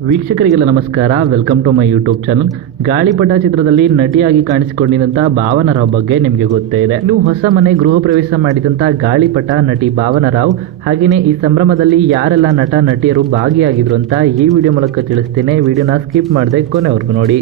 ವೀಕ್ಷಕರಿಗೆಲ್ಲ ನಮಸ್ಕಾರ. Welcome to my YouTube channel Galipata ಚಿತ್ರದಲ್ಲಿ ನಟಿಯಾಗಿ ಕಾಣಿಸಿಕೊಂಡಿದ್ದಂಥ ಭಾವನರಾವ್ ಬಗ್ಗೆ ನಿಮಗೆ ಗೊತ್ತೇ ಇದೆ. ಇನ್ನು ಹೊಸ ಮನೆ ಗೃಹ ಪ್ರವೇಶ ಮಾಡಿದಂಥ ಗಾಳಿಪಟ ನಟಿ ಭಾವನರಾವ್ ಹಾಗೆಯೇ ಈ ಸಂಭ್ರಮದಲ್ಲಿ ಯಾರೆಲ್ಲ ನಟ, ನಟಿಯರು ಭಾಗಿಯಾಗಿದ್ರು ಅಂತ ಈ ವಿಡಿಯೋ ಮೂಲಕ ತಿಳಿಸ್ತೇನೆ. ವಿಡಿಯೋನ ಸ್ಕಿಪ್ ಮಾಡದೆ ಕೊನೆವರೆಗೂ ನೋಡಿ.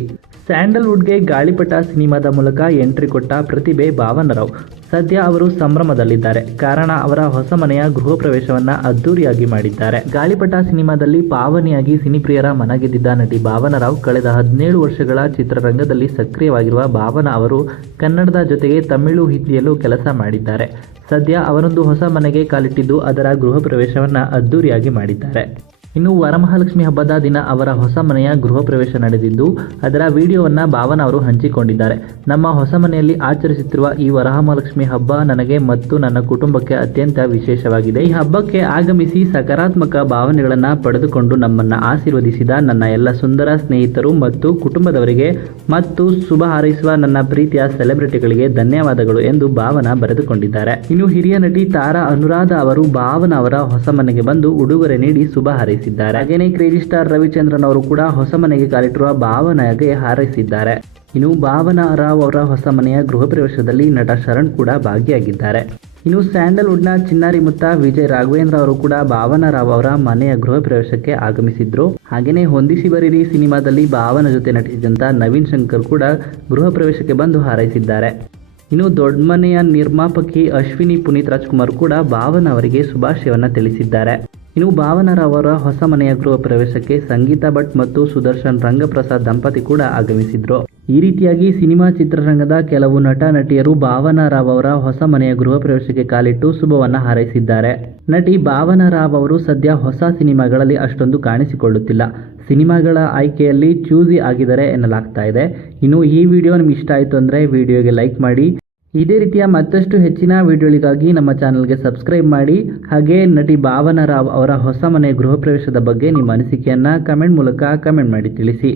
ಸ್ಯಾಂಡಲ್ವುಡ್ಗೆ ಗಾಳಿಪಟ ಸಿನಿಮಾದ ಮೂಲಕ ಎಂಟ್ರಿ ಕೊಟ್ಟ ಪ್ರತಿಭೆ ಭಾವನರಾವ್. ಸದ್ಯ ಅವರು ಸಂಭ್ರಮದಲ್ಲಿದ್ದಾರೆ. ಕಾರಣ ಅವರ ಹೊಸ ಮನೆಯ ಗೃಹ ಪ್ರವೇಶವನ್ನ ಅದ್ದೂರಿಯಾಗಿ ಮಾಡಿದ್ದಾರೆ. ಗಾಳಿಪಟ ಸಿನಿಮಾದಲ್ಲಿ ಪಾವನಿಯಾಗಿ ಸಿನಿಪ್ರಿಯರ ಮನಗೆದ್ದಿದ್ದ ನಟಿ ಭಾವನರಾವ್ ಕಳೆದ ಹದಿನೇಳು ವರ್ಷಗಳ ಚಿತ್ರರಂಗದಲ್ಲಿ ಸಕ್ರಿಯವಾಗಿರುವ ಭಾವನ ಅವರು ಕನ್ನಡದ ಜೊತೆಗೆ ತಮಿಳು ಹಿಂದಿಯಲ್ಲೂ ಕೆಲಸ ಮಾಡಿದ್ದಾರೆ. ಸದ್ಯ ಅವರೊಂದು ಹೊಸ ಮನೆಗೆ ಕಾಲಿಟ್ಟಿದ್ದು ಅದರ ಗೃಹ ಪ್ರವೇಶವನ್ನು ಅದ್ದೂರಿಯಾಗಿ ಮಾಡಿದ್ದಾರೆ. ಇನ್ನು ವರಮಹಾಲಕ್ಷ್ಮಿ ಹಬ್ಬದ ದಿನ ಅವರ ಹೊಸ ಮನೆಯ ಗೃಹ ಪ್ರವೇಶ ನಡೆದಿದ್ದು, ಅದರ ವಿಡಿಯೋವನ್ನ ಭಾವನ ಅವರು ಹಂಚಿಕೊಂಡಿದ್ದಾರೆ. ನಮ್ಮ ಹೊಸ ಮನೆಯಲ್ಲಿ ಆಚರಿಸುತ್ತಿರುವ ಈ ವರಮಹಾಲಕ್ಷ್ಮಿ ಹಬ್ಬ ನನಗೆ ಮತ್ತು ನನ್ನ ಕುಟುಂಬಕ್ಕೆ ಅತ್ಯಂತ ವಿಶೇಷವಾಗಿದೆ. ಈ ಹಬ್ಬಕ್ಕೆ ಆಗಮಿಸಿ ಸಕಾರಾತ್ಮಕ ಭಾವನೆಗಳನ್ನು ಪಡೆದುಕೊಂಡು ನಮ್ಮನ್ನು ಆಶೀರ್ವದಿಸಿದ ನನ್ನ ಎಲ್ಲ ಸುಂದರ ಸ್ನೇಹಿತರು ಮತ್ತು ಕುಟುಂಬದವರಿಗೆ ಮತ್ತು ಶುಭ ಹಾರೈಸುವ ನನ್ನ ಪ್ರೀತಿಯ ಸೆಲೆಬ್ರಿಟಿಗಳಿಗೆ ಧನ್ಯವಾದಗಳು ಎಂದು ಭಾವನ ಬರೆದುಕೊಂಡಿದ್ದಾರೆ. ಇನ್ನು ಹಿರಿಯ ನಟಿ ತಾರಾ ಅನುರಾಧ ಅವರು ಭಾವನ ಅವರ ಹೊಸ ಮನೆಗೆ ಬಂದು ಉಡುಗೊರೆ ನೀಡಿ ಶುಭ ಹಾರೈಸಿದ್ದಾರೆ ಹಾಗೆಯೇ ಕ್ರೇಜಿ ಸ್ಟಾರ್ ರವಿಚಂದ್ರನ್ ಅವರು ಕೂಡ ಹೊಸ ಮನೆಗೆ ಕಾಲಿಟ್ಟಿರುವ ಭಾವನಾಗೆ ಹಾರೈಸಿದ್ದಾರೆ. ಇನ್ನು ಭಾವನಾ ರಾವ್ ಅವರ ಹೊಸ ಮನೆಯ ಗೃಹ ಪ್ರವೇಶದಲ್ಲಿ ನಟ ಶರಣ್ ಕೂಡ ಭಾಗಿಯಾಗಿದ್ದಾರೆ. ಇನ್ನು ಸ್ಯಾಂಡಲ್ವುಡ್ನ ಚಿನ್ನಾರಿ ಮುತ್ತ ವಿಜಯ್ ರಾಘವೇಂದ್ರ ಅವರು ಕೂಡ ಭಾವನಾ ರಾವ್ ಅವರ ಮನೆಯ ಗೃಹ ಪ್ರವೇಶಕ್ಕೆ ಆಗಮಿಸಿದ್ರು. ಹಾಗೆಯೇ ಹೊಂದಿಸಿ ಬರೀರಿ ಸಿನಿಮಾದಲ್ಲಿ ಭಾವನ ಜೊತೆ ನಟಿಸಿದಂತ ನವೀನ್ ಶಂಕರ್ ಕೂಡ ಗೃಹ ಪ್ರವೇಶಕ್ಕೆ ಬಂದು ಹಾರೈಸಿದ್ದಾರೆ. ಇನ್ನು ದೊಡ್ಡ ಮನೆಯ ನಿರ್ಮಾಪಕಿ ಅಶ್ವಿನಿ ಪುನೀತ್ ರಾಜ್ಕುಮಾರ್ ಕೂಡ ಭಾವನ ಅವರಿಗೆ ಶುಭಾಶಯವನ್ನ ತಿಳಿಸಿದ್ದಾರೆ. ಇನ್ನು ಭಾವನರವರ ಹೊಸ ಮನೆಯ ಗೃಹ ಪ್ರವೇಶಕ್ಕೆ ಸಂಗೀತಾ ಭಟ್ ಮತ್ತು ಸುದರ್ಶನ್ ರಂಗಪ್ರಸಾದ್ ದಂಪತಿ ಕೂಡ ಆಗಮಿಸಿದ್ರು. ಈ ರೀತಿಯಾಗಿ ಸಿನಿಮಾ ಚಿತ್ರರಂಗದ ಕೆಲವು ನಟ ನಟಿಯರು ಭಾವನಾ ರಾವ್ ಅವರ ಹೊಸ ಮನೆಯ ಗೃಹ ಪ್ರವೇಶಕ್ಕೆ ಕಾಲಿಟ್ಟು ಶುಭವನ್ನ ಹಾರೈಸಿದ್ದಾರೆ. ನಟಿ ಭಾವನಾ ರಾವ್ ಅವರು ಸದ್ಯ ಹೊಸ ಸಿನಿಮಾಗಳಲ್ಲಿ ಅಷ್ಟೊಂದು ಕಾಣಿಸಿಕೊಳ್ಳುತ್ತಿಲ್ಲ. ಸಿನಿಮಾಗಳ ಆಯ್ಕೆಯಲ್ಲಿ ಚೂಸಿ ಆಗಿದ್ದಾರೆ ಎನ್ನಲಾಗ್ತಾ ಇದೆ. ಇನ್ನು ಈ ವಿಡಿಯೋ ನಿಮ್ಗೆ ಇಷ್ಟ ಆಯಿತು ಅಂದರೆ ವಿಡಿಯೋಗೆ ಲೈಕ್ ಮಾಡಿ. ಇದೇ ರೀತಿಯ ಮತ್ತಷ್ಟು ಹೆಚ್ಚಿನ ವಿಡಿಯೋಗಳಿಗಾಗಿ ನಮ್ಮ ಚಾನಲ್ಗೆ ಸಬ್ಸ್ಕ್ರೈಬ್ ಮಾಡಿ, ಹಾಗೆ ನಟಿ ಭಾವನಾ ರಾವ್ ಅವರ ಹೊಸ ಮನೆ ಗೃಹ ಪ್ರವೇಶದ ಬಗ್ಗೆ ನಿಮ್ಮ ಅನಿಸಿಕೆಯನ್ನು ಕಮೆಂಟ್ ಮೂಲಕ ಕಮೆಂಟ್ ಮಾಡಿ ತಿಳಿಸಿ.